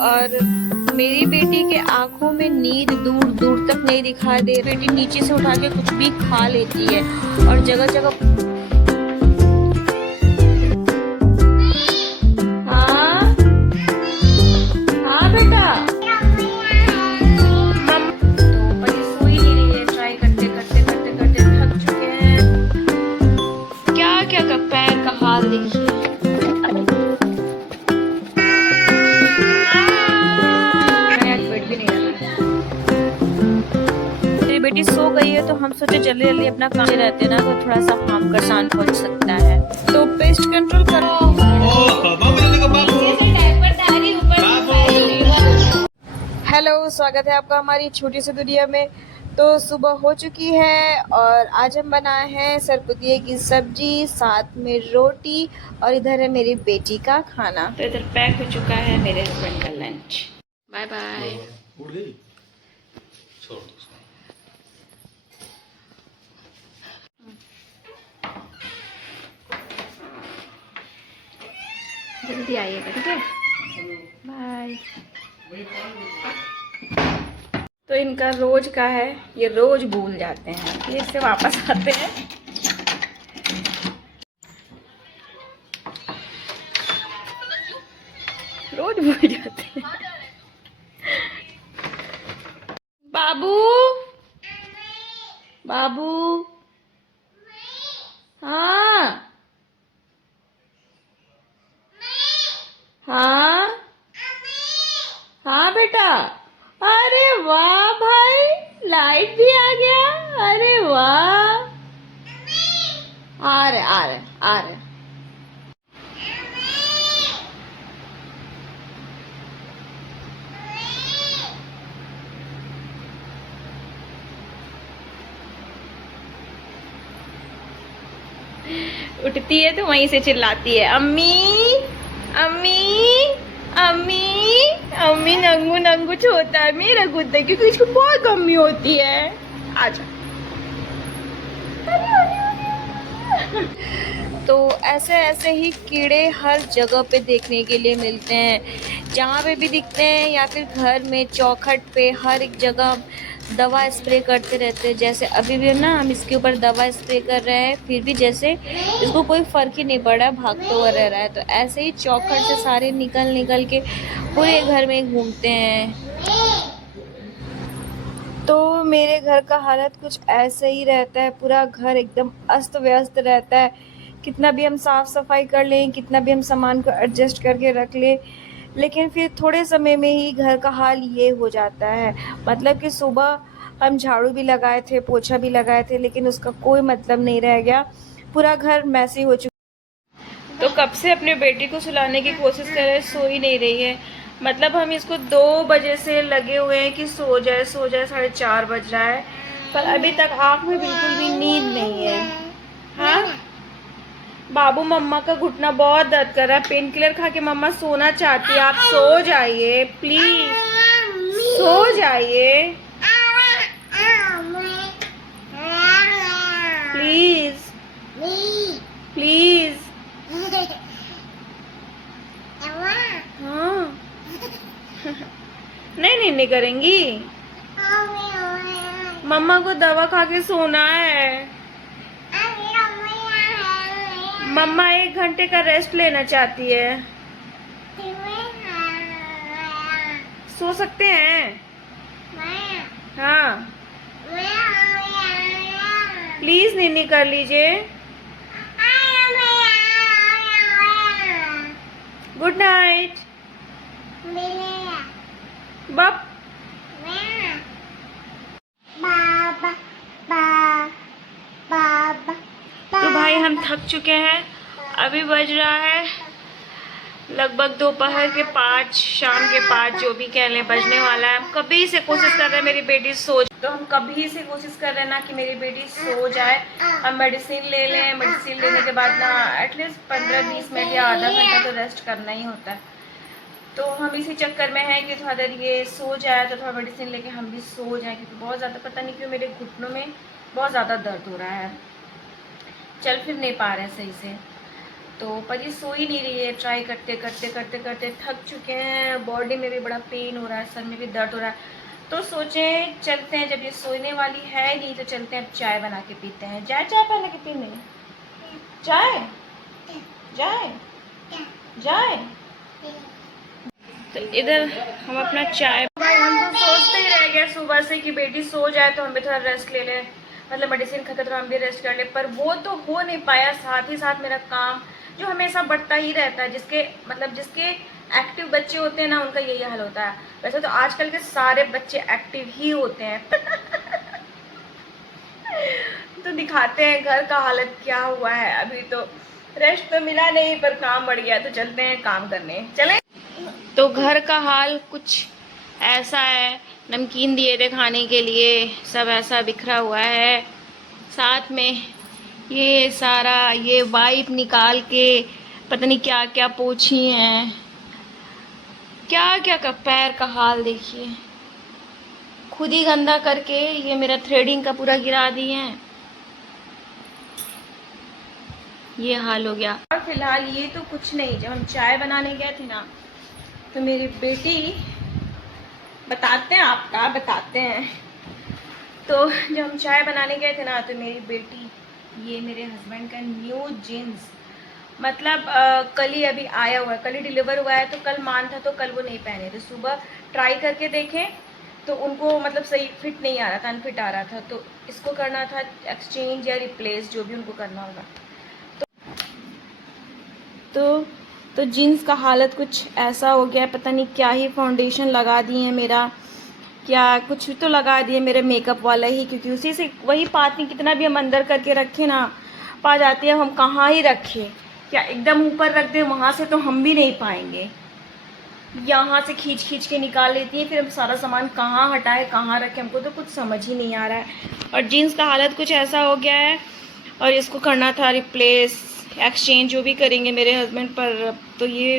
और मेरी बेटी के आंखों में नींद दूर दूर तक नहीं दिखाई दे। बेटी नीचे से उठा के कुछ भी खा लेती है और जगह जगह। हाँ हाँ बेटा, तो पर ये सो ही नहीं रही है। ट्राई करते करते करते करते थक चुके हैं। क्या क्या का पैर का हाल देखिए। बेटी सो गई है तो हम सोचे जल्दी जल्दी अपना काम रहते ना, तो थोड़ा सा हार्म का नुकसान पहुंच सकता है, तो पेस्ट कंट्रोल करो। हेलो, स्वागत है आपका हमारी छोटी सी दुनिया में। तो सुबह हो चुकी है और आज हम बनाए हैं सरपुतिये की सब्जी, साथ में रोटी, और इधर है मेरी बेटी का खाना। तो इधर पैक हो चुका है मेरे हस्बैंड का लंच। Bye bye. जल्दी आइएगा, ठीक है? बाय। तो इनका रोज का है, ये रोज भूल जाते हैं, फिर से वापस आते हैं। रोज भूल जाते हैं। बाबू बाबू, हाँ हाँ हाँ बेटा। अरे वाह भाई, लाइट भी आ गया। अरे वाह, आ रहे आ रहे आ रहे। उठती है तो वहीं से चिल्लाती है, अम्मी अम्मी अम्मी अम्मी, नंगू नंगू छोटा है मेरा कुत्ता, क्योंकि इसको बहुत गम्मी होती है। आजा। तो ऐसे ऐसे ही कीड़े हर जगह पे देखने के लिए मिलते हैं, जहाँ पे भी दिखते हैं या फिर घर में चौखट पे, हर एक जगह दवा स्प्रे करते रहते हैं। जैसे अभी भी ना हम इसके ऊपर दवा स्प्रे कर रहे हैं, फिर भी जैसे इसको कोई फ़र्क ही नहीं पड़ा, भागता हुआ रह रहा है। तो ऐसे ही चौखट से सारे निकल निकल के पूरे घर में घूमते हैं। तो मेरे घर का हालत कुछ ऐसे ही रहता है, पूरा घर एकदम अस्त व्यस्त रहता है। कितना भी हम साफ़ सफाई कर लें, कितना भी हम सामान को एडजस्ट करके रख लें, लेकिन फिर थोड़े समय में ही घर का हाल ये हो जाता है। मतलब कि सुबह हम झाड़ू भी लगाए थे, पोछा भी लगाए थे, लेकिन उसका कोई मतलब नहीं रह गया। पूरा घर मैसी हो चुका। तो कब से अपने बेटी को सुलाने की कोशिश कर रहे हैं, सो ही नहीं रही है। मतलब हम इसको 2 बजे से लगे हुए हैं कि सो जाए सो जाए, 4:30 बज रहा है, पर अभी तक आँख में बिल्कुल भी नींद नहीं है। हाँ बाबू, मम्मा का घुटना बहुत दर्द कर रहा है, पेन किलर खा के मम्मा सोना चाहती है। आप सो जाइए प्लीज, सो जाइए प्लीज प्लीज। हाँ नहीं करेंगी। मम्मा को दवा खा के सोना है। मम्मा 1 घंटे का रेस्ट लेना चाहती है। सो सकते हैं? हाँ प्लीज नीनी कर लीजिए। गुड नाइट बप। तो भाई हम थक चुके हैं। अभी बज रहा है लगभग दोपहर के 5, शाम के 5, जो भी कह लें, बजने वाला है। हम कभी से कोशिश कर रहे हैं मेरी बेटी सो जाए, तो हम कभी से कोशिश कर रहे हैं ना कि मेरी बेटी सो जाए, हम मेडिसिन ले लें। मेडिसिन लेने के बाद ना एटलीस्ट 15-20 मिनट या आधा घंटा तो रेस्ट करना ही होता है। तो हम इसी चक्कर में हैं कि थोड़ा देर ये सो जाए तो थोड़ा मेडिसिन लेके हम भी सो जाएं, क्योंकि बहुत ज़्यादा पता नहीं क्यों मेरे घुटनों में बहुत ज़्यादा दर्द हो रहा है, चल फिर नहीं पा रहे सही से। तो पर ये सो ही नहीं रही है। ट्राई करते करते करते करते थक चुके हैं, बॉडी में भी बड़ा पेन हो रहा है, सर में भी दर्द हो रहा है। तो सोचें चलते हैं, जब ये सोने वाली है नहीं तो चलते हैं अब चाय बना के पीते हैं। चाय चाय बना के पीने चाय चाय चाय। तो इधर हम अपना चाय, भाई हम तो सोचते ही रह गए सुबह से कि बेटी सो जाए तो हम भी थोड़ा रेस्ट ले लें, मतलब मेडिसिन खत्म तो हम भी रेस्ट कर ले, पर वो तो हो नहीं पाया। साथ ही साथ मेरा काम जो हमेशा बढ़ता ही रहता है, जिसके एक्टिव बच्चे होते हैं ना उनका यही हाल होता है। वैसे तो आजकल के सारे बच्चे एक्टिव ही होते हैं। तो दिखाते हैं घर का हालत क्या हुआ है। अभी तो रेस्ट तो मिला नहीं पर काम बढ़ गया, तो चलते हैं काम करने। चलें। तो घर का हाल कुछ ऐसा है, नमकीन दिए थे खाने के लिए, सब ऐसा बिखरा हुआ है। साथ में ये सारा ये वाइप निकाल के पता नहीं क्या क्या पोछी हैं, क्या क्या का पैर का हाल देखिए, खुद ही गंदा करके ये मेरा थ्रेडिंग का पूरा गिरा दिए हैं। ये हाल हो गया। और फिलहाल ये तो कुछ नहीं, जब हम चाय बनाने गए थे ना तो मेरी बेटी, बताते हैं आपका बताते हैं, तो जब हम चाय बनाने गए थे ना तो मेरी बेटी, ये मेरे हस्बैंड का न्यू जीन्स, मतलब कल ही अभी आया हुआ है, कल ही डिलीवर हुआ है, तो कल मान था तो कल वो नहीं पहने थे। सुबह ट्राई करके देखें तो उनको मतलब सही फिट नहीं आ रहा था, अनफिट आ रहा था, तो इसको करना था एक्सचेंज या रिप्लेस, जो भी उनको करना होगा। तो जीन्स का हालत कुछ ऐसा हो गया, पता नहीं क्या ही फाउंडेशन लगा दिए हैं मेरा, क्या कुछ तो लगा दिए मेरे मेकअप वाला ही, क्योंकि उसी से वही पाती, कितना भी हम अंदर करके रखें ना पा जाती है। हम कहाँ ही रखें, क्या एकदम ऊपर रख दें, वहाँ से तो हम भी नहीं पाएंगे, यहाँ से खींच खींच के निकाल लेती हैं, फिर हम सारा सामान कहाँ हटाए कहाँ रखें, हमको तो कुछ समझ ही नहीं आ रहा है। और जीन्स का हालत कुछ ऐसा हो गया है, और इसको करना था रिप्लेस, एक्सचेंज जो भी करेंगे मेरे हस्बैंड, पर तो ये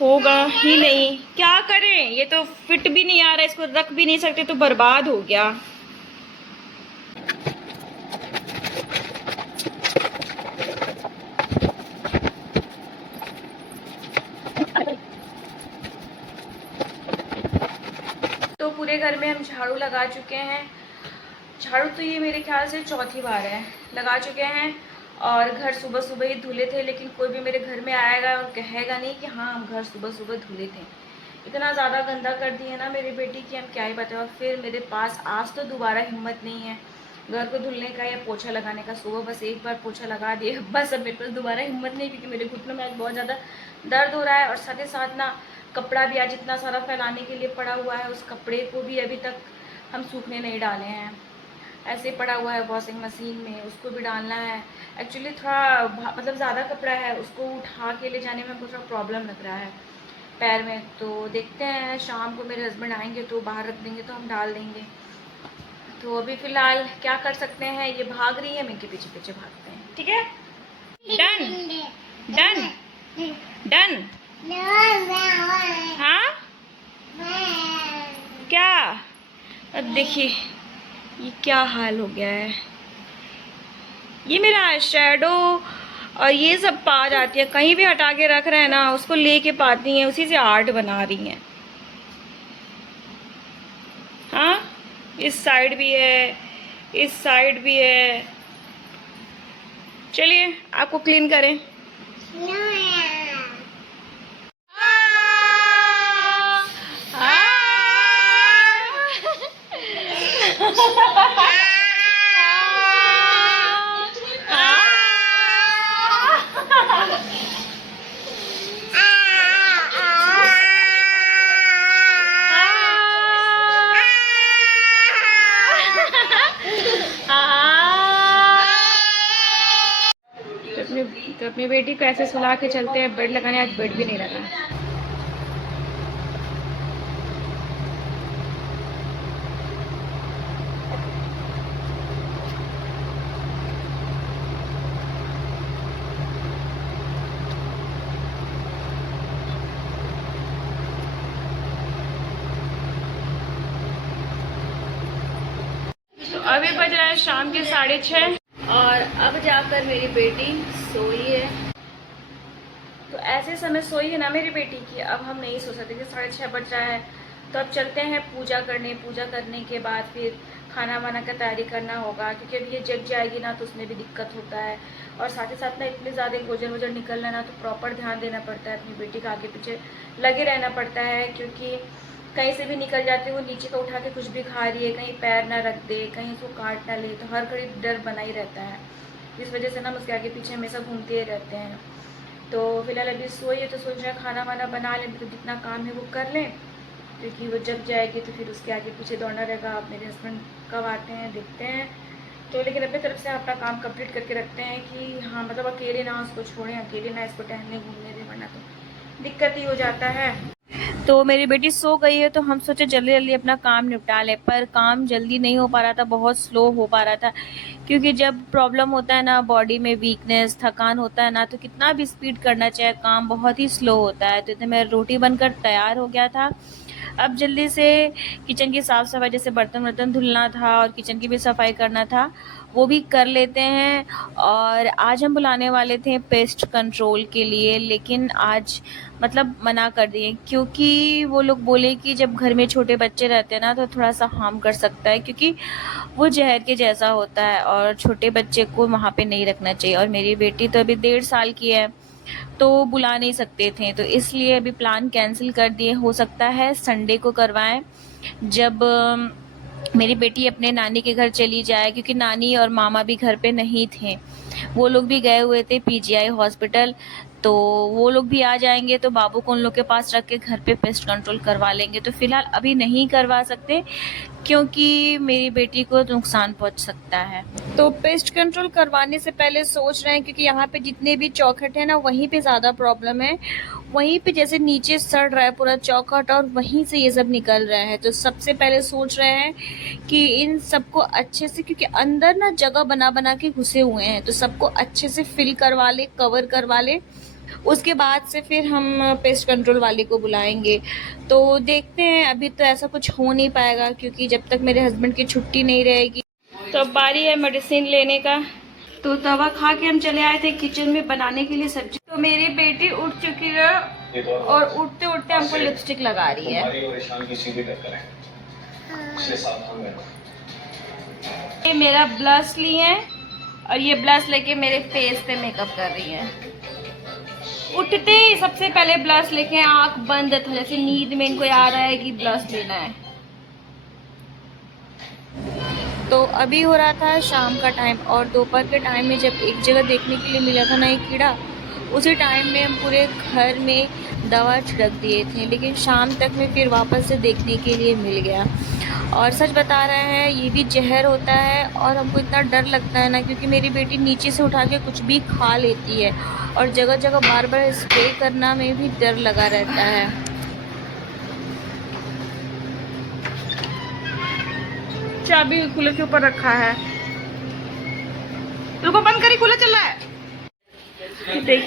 होगा ही नहीं। क्या करें, ये तो फिट भी नहीं आ रहा, इसको रख भी नहीं सकते, तो बर्बाद हो गया। तो पूरे घर में हम झाड़ू लगा चुके हैं। झाड़ू तो ये मेरे ख्याल से चौथी बार है लगा चुके हैं, और घर सुबह सुबह ही धुले थे, लेकिन कोई भी मेरे घर में आएगा और कहेगा नहीं कि हाँ हम घर सुबह सुबह धुले थे। इतना ज़्यादा गंदा कर दिए ना मेरी बेटी की, हम क्या ही बताएं। और फिर मेरे पास आज तो दोबारा हिम्मत नहीं है घर को धुलने का या पोछा लगाने का। सुबह बस एक बार पोछा लगा दिए, बस अब मेरे पास दोबारा हिम्मत नहीं, क्योंकि मेरे घुटनों में आज बहुत ज़्यादा दर्द हो रहा है। और साथ ही साथ ना कपड़ा भी आज इतना सारा फैलाने के लिए पड़ा हुआ है, उस कपड़े को भी अभी तक हम सूखने नहीं डाले हैं, ऐसे पड़ा हुआ है वॉशिंग मशीन में, उसको भी डालना है। एक्चुअली थोड़ा मतलब ज़्यादा कपड़ा है, उसको उठा के ले जाने में हमको थोड़ा प्रॉब्लम लग रहा है पैर में। तो देखते हैं शाम को मेरे हस्बैंड आएंगे तो बाहर रख देंगे तो हम डाल देंगे। तो अभी फ़िलहाल क्या कर सकते हैं, ये भाग रही है, हम इनके पीछे पीछे भागते हैं। ठीक है, डन डन डन। हाँ क्या, अब देखिए ये क्या हाल हो गया है। ये मेरा आई शेडो और ये सब पा जाती है, कहीं भी हटा के रख रहे हैं ना उसको लेके पाती हैं, उसी से आर्ट बना रही हैं। हाँ, इस साइड भी है, इस साइड भी है। चलिए आपको क्लीन करें। तो अपनी बेटी को ऐसे सुला के चलते हैं बेड लगाने, आज बेड भी नहीं लगा। तो अभी बज रहा है शाम के 6:30 और अब जाकर मेरी बेटी सोई है। ऐसे समय सोई है ना मेरी बेटी की, अब हम नहीं सो सकते, 6:30 बज रहा है। तो अब चलते हैं पूजा करने। पूजा करने के बाद फिर खाना वाना का तैयारी करना होगा, क्योंकि अब ये जग जाएगी ना तो उसमें भी दिक्कत होता है। और साथ ही साथ ना इतने ज़्यादा गोजर वोजर निकलना ना, तो प्रॉपर ध्यान देना पड़ता है, अपनी बेटी का आगे पीछे लगे रहना पड़ता है, क्योंकि कहीं से भी निकल जाती है, वो नीचे का उठा के कुछ भी खा रही है, कहीं पैर ना रख दे, कहीं उसको काट ना ले, तो हर घड़ी डर बना ही रहता है। इस वजह से ना हम उसके आगे पीछे हमेशा घूमते रहते हैं। तो फिलहाल अभी सोई है, तो सोच रहे हैं खाना वाना बना लें, तो जितना काम है वो कर लें, क्योंकि वो जब जाएगी तो फिर उसके आगे पीछे दौड़ना रहेगा। अब मेरे हस्बैंड कब आते हैं देखते हैं। तो लेकिन अपनी तरफ से अपना काम कंप्लीट करके रखते हैं कि हाँ, मतलब अकेले ना उसको छोड़ें, अकेले ना इसको टहलने घूमने दें, वरना तो दिक्कत ही हो जाता है। तो मेरी बेटी सो गई है, तो हम सोचे जल्दी जल्दी अपना काम निपटा लें, पर काम जल्दी नहीं हो पा रहा था, बहुत स्लो हो पा रहा था, क्योंकि जब प्रॉब्लम होता है ना, बॉडी में वीकनेस, थकान होता है ना, तो कितना भी स्पीड करना चाहे काम बहुत ही स्लो होता है। तो इतने मेरा रोटी बनकर तैयार हो गया था। अब जल्दी से किचन की साफ़ सफाई, जैसे बर्तन वर्तन धुलना था और किचन की भी सफाई करना था, वो भी कर लेते हैं। और आज हम बुलाने वाले थे पेस्ट कंट्रोल के लिए, लेकिन आज मतलब मना कर दिए, क्योंकि वो लोग बोले कि जब घर में छोटे बच्चे रहते हैं ना, तो थोड़ा सा हार्म कर सकता है, क्योंकि वो जहर के जैसा होता है और छोटे बच्चे को वहाँ पे नहीं रखना चाहिए। और मेरी बेटी तो अभी 1.5 साल की है, तो बुला नहीं सकते थे, तो इसलिए अभी प्लान कैंसिल कर दिए। हो सकता है संडे को करवाएं, जब मेरी बेटी अपने नानी के घर चली जाए, क्योंकि नानी और मामा भी घर पे नहीं थे, वो लोग भी गए हुए थे पीजीआई हॉस्पिटल। तो वो लोग भी आ जाएंगे, तो बाबू को उन लोग के पास रख के घर पे पेस्ट कंट्रोल करवा लेंगे। तो फिलहाल अभी नहीं करवा सकते, क्योंकि मेरी बेटी को नुकसान पहुंच सकता है। तो पेस्ट कंट्रोल करवाने से पहले सोच रहे हैं, क्योंकि यहाँ पे जितने भी चौखट है ना, वहीं पे ज़्यादा प्रॉब्लम है। वहीं पे जैसे नीचे सड़ रहा है पूरा चौखट, और वहीं से ये सब निकल रहा है। तो सबसे पहले सोच रहे हैं कि इन सबको अच्छे से, क्योंकि अंदर ना जगह बना बना के घुसे हुए हैं, तो सबको अच्छे से फिल करवा ले, कवर करवा ले, उसके बाद से फिर हम पेस्ट कंट्रोल वाले को बुलाएंगे। तो देखते हैं, अभी तो ऐसा कुछ हो नहीं पाएगा, क्योंकि जब तक मेरे हस्बैंड की छुट्टी नहीं रहेगी। तो अब बारी है मेडिसिन लेने का। तो दवा खा के हम चले आए थे किचन में बनाने के लिए सब्जी। तो मेरी बेटी उठ चुकी है, और उठते उठते हमको लिपस्टिक लगा रही है। ये मेरा ब्लश ली है, और ये ब्लश लेके मेरे फेस पे मेकअप कर रही है। उठते ही सबसे पहले ब्लश लेके, आंख बंद था, जैसे नींद में इनको आ रहा है कि ब्लश लेना है। तो अभी हो रहा था शाम का टाइम, और दोपहर के टाइम में जब एक जगह देखने के लिए मिला था ना एक कीड़ा, उसी टाइम में हम पूरे घर में दवा छिड़क दिए थे, लेकिन शाम तक में फिर वापस से देखने के लिए मिल गया। और सच बता रहे हैं, ये भी जहर होता है, और हमको इतना डर लगता है ना, क्योंकि मेरी बेटी नीचे से उठा के कुछ भी खा लेती है, और जगह जगह बार बार स्प्रे करना में भी डर लगा रहता है। चाबी कूलर के ऊपर रखा है, रुको बंद करी, कूलर चल रहा है। देख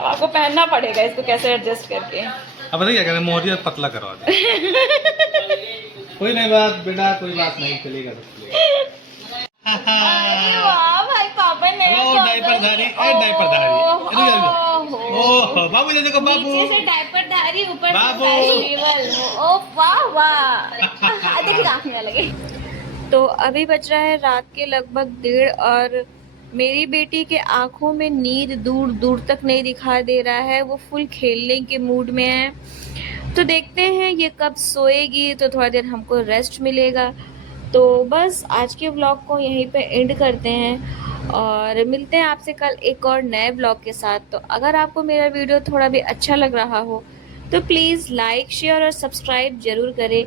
आपको पहनना पड़ेगा इसको, कैसे एडजस्ट करके। अब नहीं क्या करें, मोदी पतला करवा दे। कोई नहीं बात बेटा, कोई बात नहीं, चलेगा सब चलेगा। वाह भाई, पापा ने डायपरधारी, डायपरधारी। ओह बाबू, ये देखो बाबू, नीचे से डायपरधारी, ऊपर से बाबू। फैशनेबल। ओह वाह वाह, देखिए आँख में लगे। तो अभी बज रहा है रात के लगभग 1:30, और मेरी बेटी के आंखों में नींद दूर दूर तक नहीं दिखाई दे रहा है, वो फुल खेलने के मूड में है। तो देखते हैं ये कब सोएगी, तो थोड़ा देर हमको रेस्ट मिलेगा। तो बस आज के व्लॉग को यहीं पे एंड करते हैं, और मिलते हैं आपसे कल एक और नए व्लॉग के साथ। तो अगर आपको मेरा वीडियो थोड़ा भी अच्छा लग रहा हो, तो प्लीज़ लाइक, शेयर और सब्सक्राइब ज़रूर करें।